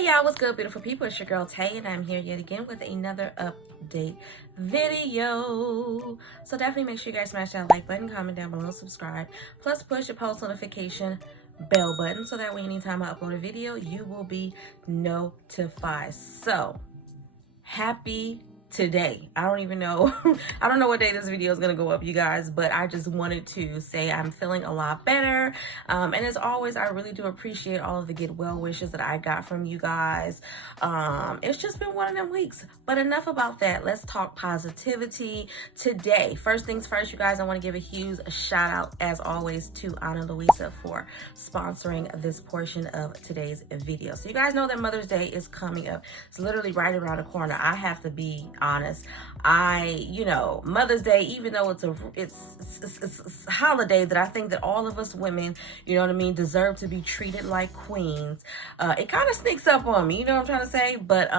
Hey y'all, what's good, beautiful people? It's your girl Tay, and I'm here yet again with another update video. So definitely make sure you guys smash that like button, comment down below, subscribe, plus push your post notification bell button so that way anytime I upload a video, you will be notified. So happy today. I don't even know I don't know what day this video is gonna go up, you guys, but I just wanted to say I'm feeling a lot better, and as always, I really do appreciate all of the get well wishes that I got from you guys. It's just been one of them weeks, but enough about that. Let's talk positivity today. First things first, you guys, I want to give a huge shout out as always to Anna Luisa for sponsoring this portion of today's video. So you guys know that Mother's Day is coming up. It's literally right around the corner. I have to be honest. Mother's Day, even though it's a holiday that I think that all of us women, you know what I mean, deserve to be treated like queens. It kind of sneaks up on me, you know what I'm trying to say? But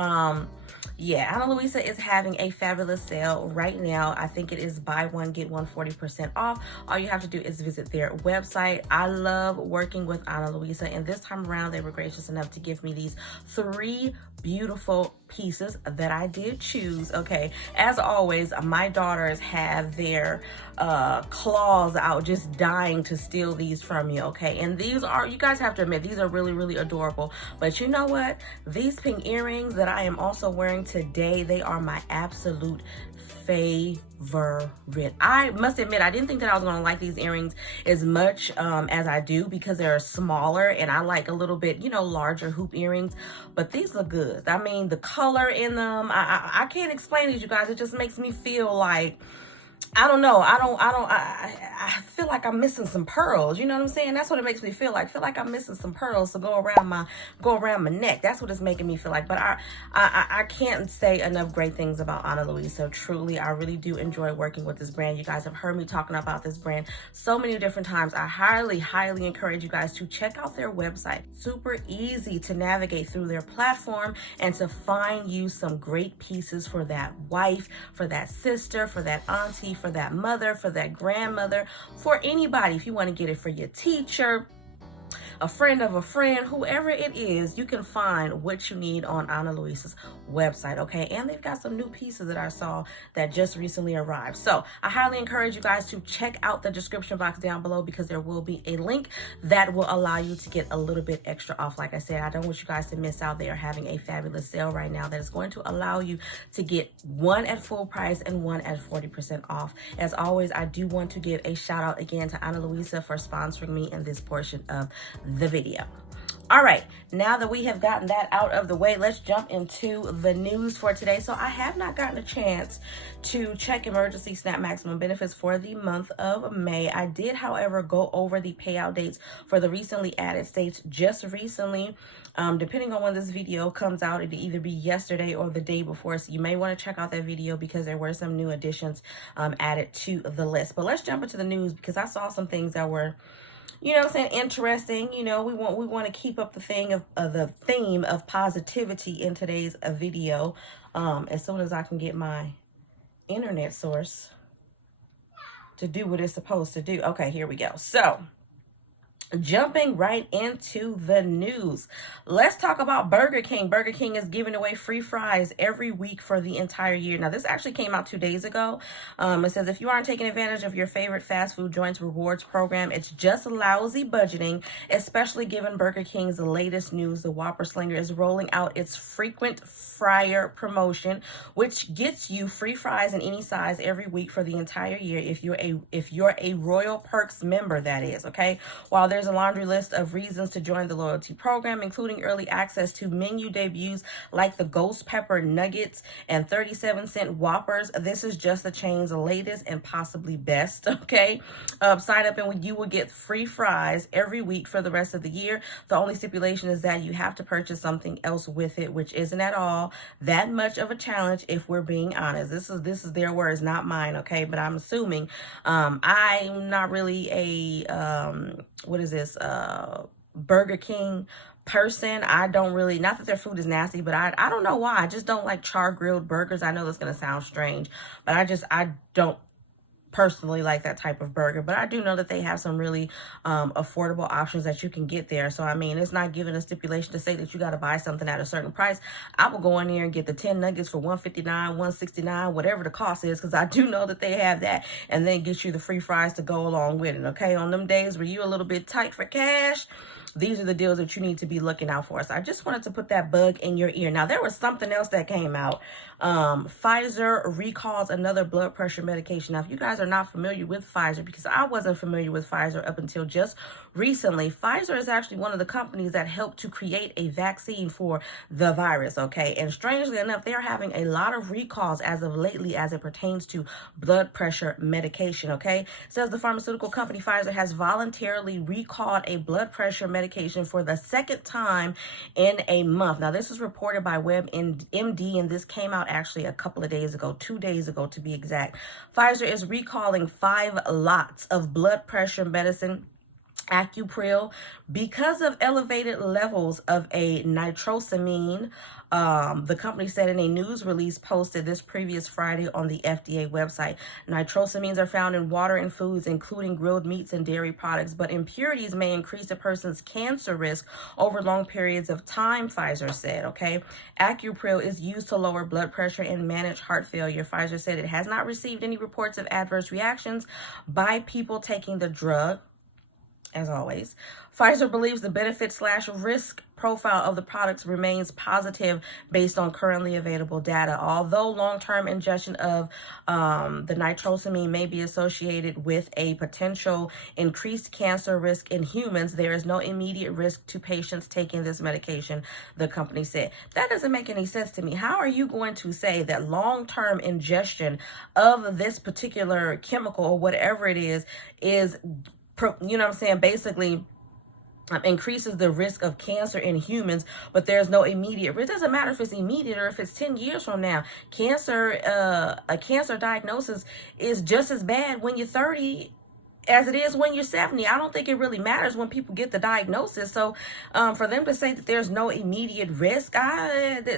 yeah, Ana Luisa is having a fabulous sale right now. I think it is buy one, get one 40% off. All you have to do is visit their website. I love working with Ana Luisa, and this time around they were gracious enough to give me these 3 beautiful pieces that I did choose. Okay, as always, my daughters have their claws out just dying to steal these from you. Okay, and these are, you guys have to admit, these are really, really adorable. But you know what, these pink earrings that I am also wearing today, they are my absolute favorite. I must admit, I didn't think that I was going to like these earrings as much as I do, because they're smaller and I like a little bit, larger hoop earrings, but these look good. I mean, the color in them, I can't explain these, you guys. It just makes me feel like, I don't know. I feel like I'm missing some pearls. You know what I'm saying? That's what it makes me feel like. I feel like I'm missing some pearls to go around my neck. That's what it's making me feel like. But I can't say enough great things about Ana Luisa. Truly, I really do enjoy working with this brand. You guys have heard me talking about this brand so many different times. I highly, highly encourage you guys to check out their website. Super easy to navigate through their platform and to find you some great pieces for that wife, for that sister, for that auntie, for that mother, for that grandmother, for anybody. If you want to get it for your teacher, a friend of a friend, whoever it is, you can find what you need on Ana Luisa's website, okay? And they've got some new pieces that I saw that just recently arrived. So I highly encourage you guys to check out the description box down below, because there will be a link that will allow you to get a little bit extra off. Like I said, I don't want you guys to miss out. They are having a fabulous sale right now that is going to allow you to get one at full price and one at 40% off. As always, I do want to give a shout out again to Ana Luisa for sponsoring me in this portion of the video. All right, now that we have gotten that out of the way, let's jump into the news for today. So I have not gotten a chance to check emergency SNAP maximum benefits for the month of May. I did, however, go over the payout dates for the recently added states just recently. Depending on when this video comes out, it'll either be yesterday or the day before. So you may want to check out that video, because there were some new additions added to the list. But let's jump into the news, because I saw some things that were, you know what I'm saying, interesting. We want to keep up the theme of positivity in today's video. As soon as I can get my internet source to do what it's supposed to do. Okay, here we go. So jumping right into the news, let's talk about Burger King. Burger King is giving away free fries every week for the entire year. Now, this actually came out 2 days ago. It says, if you aren't taking advantage of your favorite fast food joint's rewards program, it's just lousy budgeting, especially given Burger King's latest news. The Whopper Slinger is rolling out its frequent fryer promotion, which gets you free fries in any size every week for the entire year if you're a Royal Perks member, that is, okay? While there's a laundry list of reasons to join the loyalty program, including early access to menu debuts like the Ghost Pepper Nuggets and 37-cent Whoppers. This is just the chain's latest and possibly best, okay? Sign up and you will get free fries every week for the rest of the year. The only stipulation is that you have to purchase something else with it, which isn't at all that much of a challenge, if we're being honest. This is their words, not mine, okay? But I'm assuming I'm not really a Burger King person. I don't really, not that their food is nasty, but I don't know why. I just don't like char grilled burgers. I know that's going to sound strange, but I don't personally like that type of burger, but I do know that they have some really affordable options that you can get there. So I mean, it's not giving a stipulation to say that you got to buy something at a certain price. I will go in there and get the 10 nuggets for $159, $169, whatever the cost is, because I do know that they have that, and then get you the free fries to go along with it. Okay, on them days where you a little bit tight for cash, these are the deals that you need to be looking out for. So I just wanted to put that bug in your ear. Now, there was something else that came out. Pfizer recalls another blood pressure medication. Now, if you guys are not familiar with Pfizer, because I wasn't familiar with Pfizer up until just recently, Pfizer is actually one of the companies that helped to create a vaccine for the virus, okay? And strangely enough, they are having a lot of recalls as of lately as it pertains to blood pressure medication, okay? It says the pharmaceutical company Pfizer has voluntarily recalled a blood pressure medication for the second time in a month. Now, this is reported by WebMD, and this came out actually a couple of days ago, 2 days ago to be exact. Pfizer is recalling 5 lots of blood pressure medicine, Acupril, because of elevated levels of a nitrosamine. The company said in a news release posted this previous Friday on the FDA website. Nitrosamines are found in water and foods, including grilled meats and dairy products, but impurities may increase a person's cancer risk over long periods of time, Pfizer said, okay? Acupril is used to lower blood pressure and manage heart failure. Pfizer said it has not received any reports of adverse reactions by people taking the drug. As always, Pfizer believes the benefit/risk profile of the products remains positive based on currently available data. Although long-term ingestion of the nitrosamine may be associated with a potential increased cancer risk in humans, there is no immediate risk to patients taking this medication, the company said. That doesn't make any sense to me. How are you going to say that long-term ingestion of this particular chemical or whatever it is, you know what I'm saying, basically increases the risk of cancer in humans, but there's no immediate risk? It doesn't matter if it's immediate or if it's 10 years from now. A cancer diagnosis is just as bad when you're 30 as it is when you're 70. I don't think it really matters when people get the diagnosis. So for them to say that there's no immediate risk,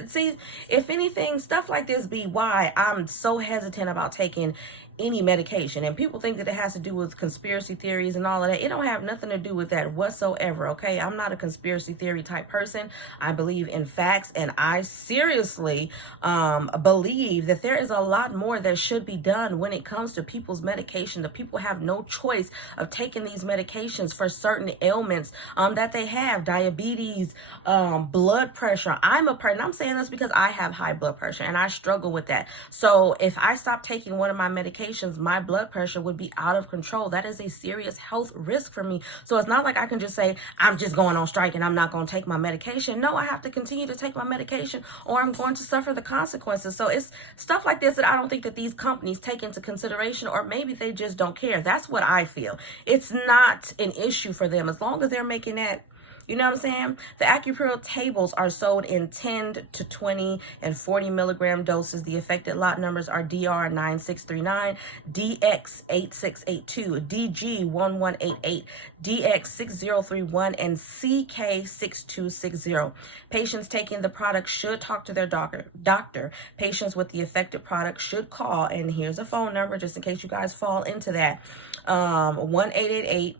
see, if anything, stuff like this be why I'm so hesitant about taking any medication. And people think that it has to do with conspiracy theories and all of that. It don't have nothing to do with that whatsoever, okay? I'm not a conspiracy theory type person. I believe in facts, and I seriously believe that there is a lot more that should be done when it comes to people's medication. The people have no choice of taking these medications for certain ailments that they have: diabetes, blood pressure. I'm saying this because I have high blood pressure and I struggle with that. So if I stop taking one of my medications, my blood pressure would be out of control. That is a serious health risk for me. So it's not like I can just say, I'm just going on strike and I'm not going to take my medication. No, I have to continue to take my medication or I'm going to suffer the consequences. So it's stuff like this that I don't think that these companies take into consideration, or maybe they just don't care. That's what I feel. It's not an issue for them as long as they're making that. You know what I'm saying? The Acupril tables are sold in 10 to 20 and 40 milligram doses. The affected lot numbers are DR9639, DX8682, DG1188, DX6031, and CK6260. Patients taking the product should talk to their doctor. Patients with the affected product should call, and here's a phone number just in case you guys fall into that. 1-888,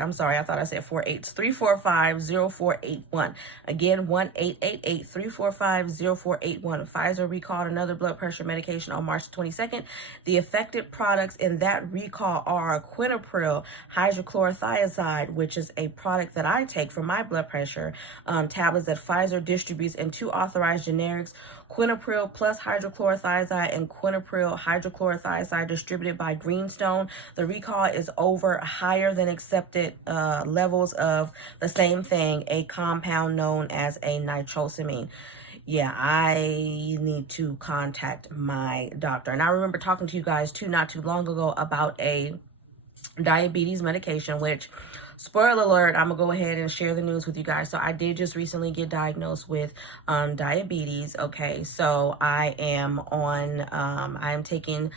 I'm sorry, I thought I said 48. 345-0481. Again, 1-888-345-0481. Pfizer recalled another blood pressure medication on March 22nd. The affected products in that recall are quinapril, hydrochlorothiazide, which is a product that I take for my blood pressure, tablets that Pfizer distributes, and 2 authorized generics, quinapril plus hydrochlorothiazide and quinapril hydrochlorothiazide, distributed by Greenstone. The recall is over higher than accepted levels of the same thing, a compound known as a nitrosamine. Yeah, I need to contact my doctor. And I remember talking to you guys too not too long ago about a diabetes medication, which, spoiler alert, I'm gonna go ahead and share the news with you guys. So I did just recently get diagnosed with diabetes. Okay, so I am taking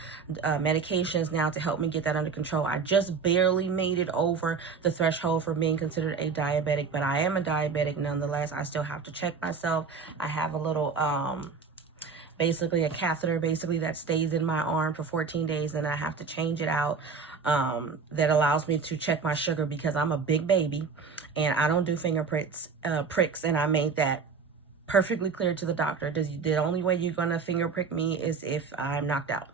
medications now to help me get that under control. I just barely made it over the threshold for being considered a diabetic, but I am a diabetic nonetheless. I still have to check myself. I have a little basically a catheter basically that stays in my arm for 14 days, and I have to change it out. That allows me to check my sugar because I'm a big baby and I don't do finger pricks, and I made that perfectly clear to the doctor. The only way you're going to finger prick me is if I'm knocked out.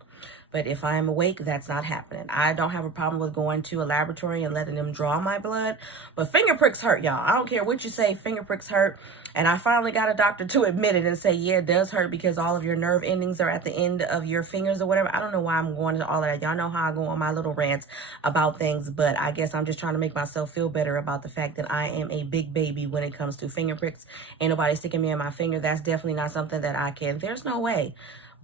But if I am awake, that's not happening. I don't have a problem with going to a laboratory and letting them draw my blood. But finger pricks hurt, y'all. I don't care what you say, finger pricks hurt. And I finally got a doctor to admit it and say, yeah, it does hurt because all of your nerve endings are at the end of your fingers or whatever. I don't know why I'm going into all of that. Y'all know how I go on my little rants about things. But I guess I'm just trying to make myself feel better about the fact that I am a big baby when it comes to finger pricks. Ain't nobody sticking me in my finger. That's definitely not something that I can. There's no way.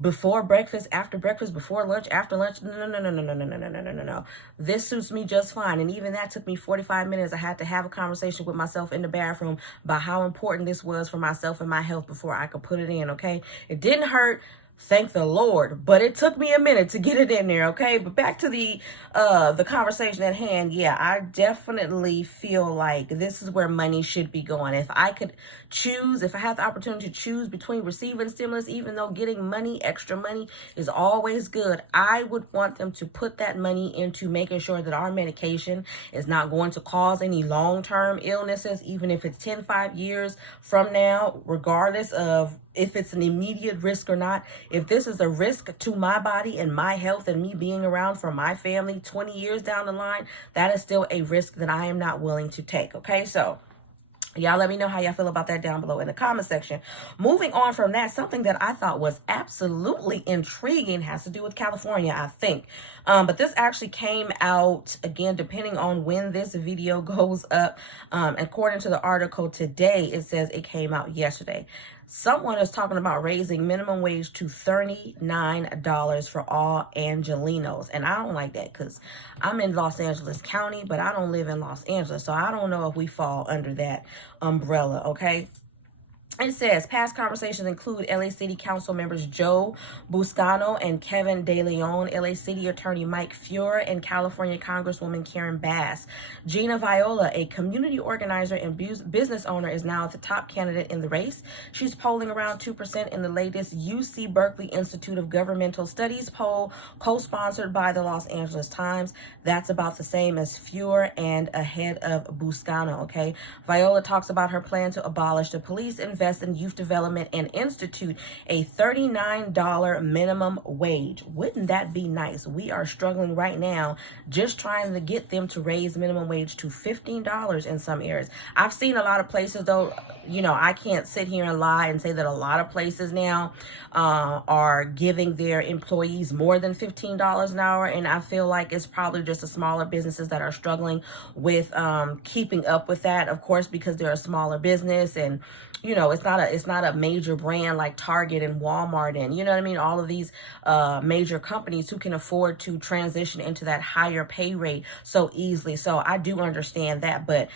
Before breakfast, after breakfast, before lunch, after lunch. No. This suits me just fine. And even that took me 45 minutes. I had to have a conversation with myself in the bathroom about how important this was for myself and my health before I could put it in, okay? It didn't hurt. Thank the Lord. But it took me a minute to get it in there, okay? But back to the conversation at hand. Yeah, I definitely feel like this is where money should be going. If I could choose, if I had the opportunity to choose between receiving stimulus, even though getting money, extra money is always good, I would want them to put that money into making sure that our medication is not going to cause any long-term illnesses, even if it's 5 years from now, regardless of if it's an immediate risk or not. If this is a risk to my body and my health and me being around for my family 20 years down the line, that is still a risk that I am not willing to take. Okay, so y'all let me know how y'all feel about that down below in the comment section. Moving on from that, something that I thought was absolutely intriguing has to do with California, I think. But this actually came out, again, depending on when this video goes up. According to the article today, it says it came out yesterday. Someone is talking about raising minimum wage to $39 for all Angelinos. And I don't like that because I'm in Los Angeles County, but I don't live in Los Angeles. So I don't know if we fall under that umbrella, okay? It says, past conversations include LA City Council members Joe Buscano and Kevin De Leon, LA City Attorney Mike Feuer, and California Congresswoman Karen Bass. Gina Viola, a community organizer and business owner, is now the top candidate in the race. She's polling around 2% in the latest UC Berkeley Institute of Governmental Studies poll, co-sponsored by the Los Angeles Times. That's about the same as Feuer and ahead of Buscano, okay? Viola talks about her plan to abolish the police, invest in youth development, and institute a $39 minimum wage. Wouldn't that be nice? We are struggling right now just trying to get them to raise minimum wage to $15 in some areas. I've seen a lot of places, though, you know, I can't sit here and lie and say that a lot of places now are giving their employees more than $15 an hour, and I feel like it's probably just the smaller businesses that are struggling with keeping up with that, of course, because they're a smaller business, and you know, it's not a major brand like Target and Walmart and, you know what I mean, all of these major companies who can afford to transition into that higher pay rate so easily. So I do understand that, but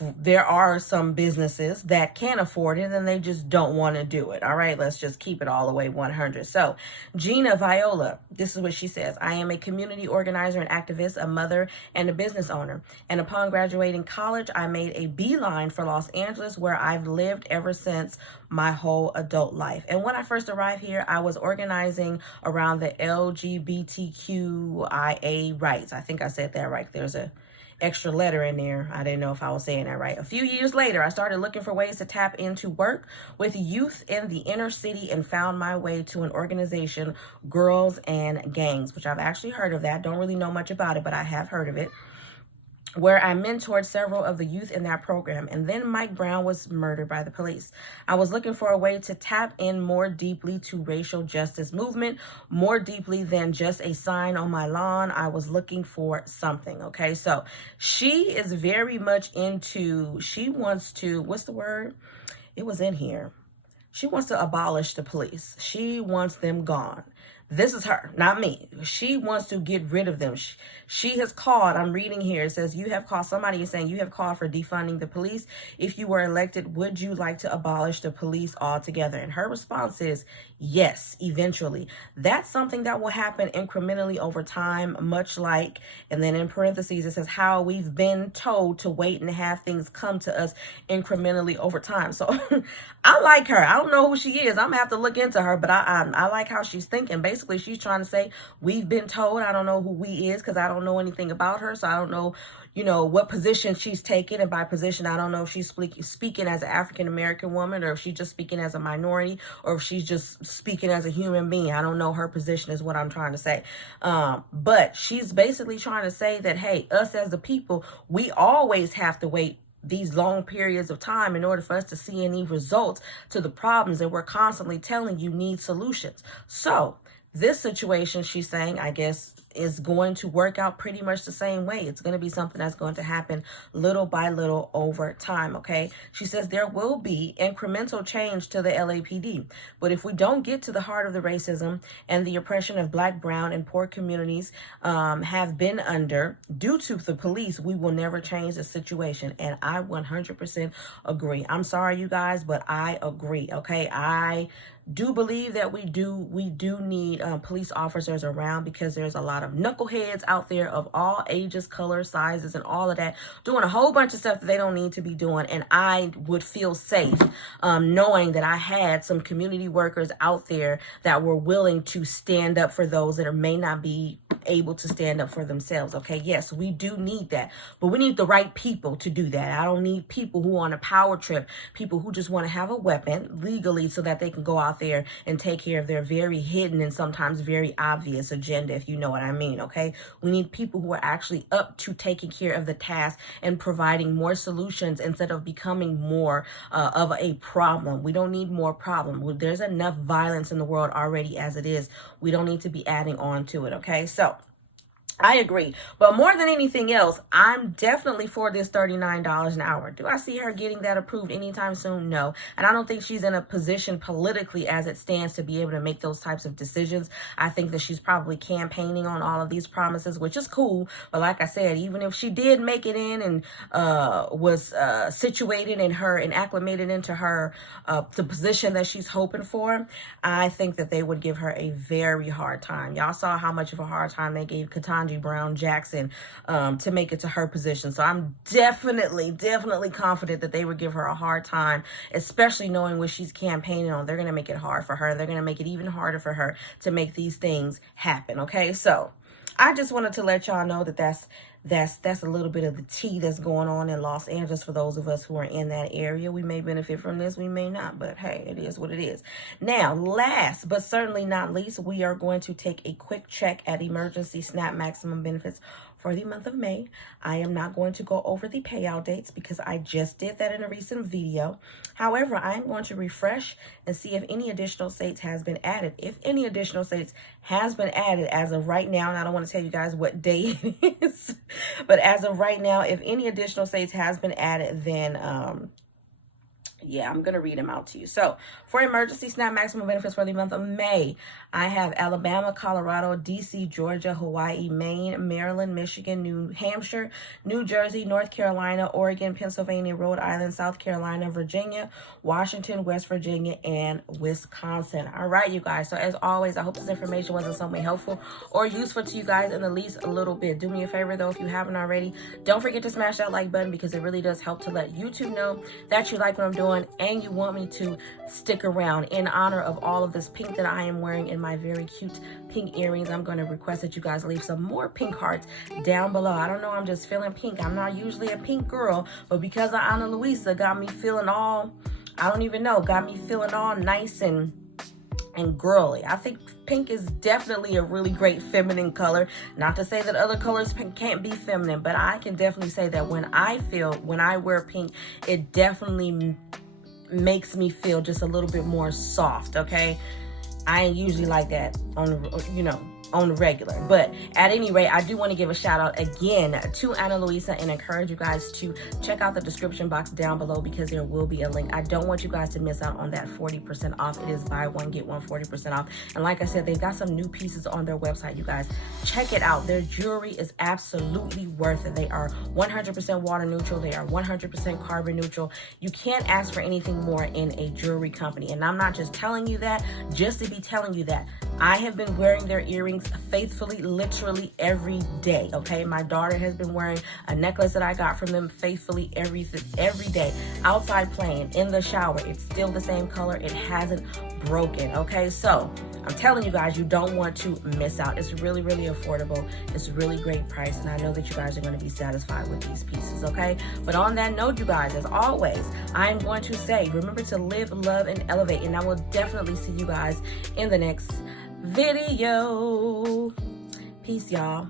there are some businesses that can afford it and they just don't want to do it. All right, let's just keep it all the way 100. So Gina Viola, this is what she says. I am a community organizer and activist, a mother, and a business owner. And upon graduating college, I made a beeline for Los Angeles, where I've lived ever since my whole adult life. And when I first arrived here, I was organizing around the LGBTQIA rights. I think I said that right. There's a extra letter in there. I didn't know if I was saying that right. A few years later, I started looking for ways to tap into work with youth in the inner city and found my way to an organization, Girls and Gangs, which I've actually heard of that. Don't really know much about it, but I have heard of it, where I mentored several of the youth in that program. And then Mike Brown was murdered by the police. I was looking for a way to tap in more deeply to racial justice movement, more deeply than just a sign on my lawn. I was looking for something, okay? So she is very much into, she wants to, what's the word? It was in here. She wants to abolish the police. She wants them gone. This is her, not me. She wants to get rid of them. She has called, I'm reading here, it says, you have called, somebody is saying, you have called for defunding the police. If you were elected, would you like to abolish the police altogether? And her response is, yes, eventually. That's something that will happen incrementally over time, much like, and then in parentheses, it says how we've been told to wait and have things come to us incrementally over time. So I like her. I don't know who she is. I'm gonna have to look into her, but I like how she's thinking. Basically, she's trying to say, we've been told. I don't know who we is because I don't know anything about her. So I don't know, what position she's taking. And by position, I don't know if she's speaking as an African-American woman, or if she's just speaking as a minority, or if she's just speaking as a human being. I don't know her position is what I'm trying to say. But she's basically trying to say that, hey, us as the people, we always have to wait these long periods of time in order for us to see any results to the problems that we're constantly telling you need solutions. So this situation, she's saying, I guess, is going to work out pretty much the same way. It's going to be something that's going to happen little by little over time, okay? She says there will be incremental change to the LAPD, but if we don't get to the heart of the racism and the oppression of Black, brown, and poor communities have been under due to the police, we will never change the situation. And I 100% agree. I'm sorry, you guys, but I agree, okay? I do believe that we do need police officers around, because there's a lot of knuckleheads out there of all ages, colors, sizes, and all of that, doing a whole bunch of stuff that they don't need to be doing. And I would feel safe knowing that I had some community workers out there that were willing to stand up for those that may not be able to stand up for themselves. Okay, yes, we do need that, but we need the right people to do that. I don't need people who are on a power trip, people who just want to have a weapon legally so that they can go out there and take care of their very hidden and sometimes very obvious agenda, if you know what I mean. Okay, we need people who are actually up to taking care of the task and providing more solutions instead of becoming more of a problem. We don't need more problem. There's enough violence in the world already as it is. We don't need to be adding on to it. Okay, so I agree. But more than anything else, I'm definitely for this $39 an hour. Do I see her getting that approved anytime soon? No. And I don't think she's in a position politically as it stands to be able to make those types of decisions. I think that she's probably campaigning on all of these promises, which is cool. But like I said, even if she did make it in and was situated in her and acclimated into her the position that she's hoping for, I think that they would give her a very hard time. Y'all saw how much of a hard time they gave Ketanji Brown Jackson to make it to her position. So I'm definitely confident that they would give her a hard time, especially knowing what she's campaigning on. They're going to make it hard for her. They're going to make it even harder for her to make these things happen. Okay, so I just wanted to let y'all know that that's a little bit of the tea that's going on in Los Angeles for those of us who are in that area. We may benefit from this, we may not, but hey, it is what it is. Now, last but certainly not least, we are going to take a quick check at emergency SNAP maximum benefits for the month of May. I am not going to go over the payout dates because I just did that in a recent video. However, I'm going to refresh and see if any additional states has been added. If any additional states has been added as of right now, and I don't want to tell you guys what day it is, but as of right now, if any additional states has been added, then yeah, I'm going to read them out to you. So for emergency SNAP maximum benefits for the month of May, I have Alabama, Colorado, DC, Georgia, Hawaii, Maine, Maryland, Michigan, New Hampshire, New Jersey, North Carolina, Oregon, Pennsylvania, Rhode Island, South Carolina, Virginia, Washington, West Virginia, and Wisconsin. All right, you guys. So as always, I hope this information was in some way helpful or useful to you guys in the least a little bit. Do me a favor, though, if you haven't already, don't forget to smash that like button because it really does help to let YouTube know that you like what I'm doing and you want me to stick around. In honor of all of this pink that I am wearing in my very cute pink earrings, I'm going to request that you guys leave some more pink hearts down below. I don't know, I'm just feeling pink. I'm not usually a pink girl, but because of Ana Luisa got me feeling all, I don't even know, got me feeling all nice and girly. I think pink is definitely a really great feminine color. Not to say that other colors can't be feminine, but I can definitely say that when I wear pink, it definitely makes me feel just a little bit more soft, okay? I ain't usually like that on the, on the regular. But at any rate, I do want to give a shout out again to Ana Luisa and encourage you guys to check out the description box down below, because there will be a link. I don't want you guys to miss out on that 40% off. It is buy one get one 40% off. And like I said, they've got some new pieces on their website, you guys. Check it out. Their jewelry is absolutely worth it. They are 100% water neutral. They are 100% carbon neutral. You can't ask for anything more in a jewelry company. And I'm not just telling you that just to be telling you that. I have been wearing their earrings faithfully, literally every day, okay? My daughter has been wearing a necklace that I got from them faithfully every day. Outside playing, in the shower, it's still the same color. It hasn't broken, okay? So I'm telling you guys, you don't want to miss out. It's really, really affordable. It's a really great price, and I know that you guys are going to be satisfied with these pieces, okay? But on that note, you guys, as always, I am going to say, remember to live, love, and elevate, and I will definitely see you guys in the next video. Peace, y'all.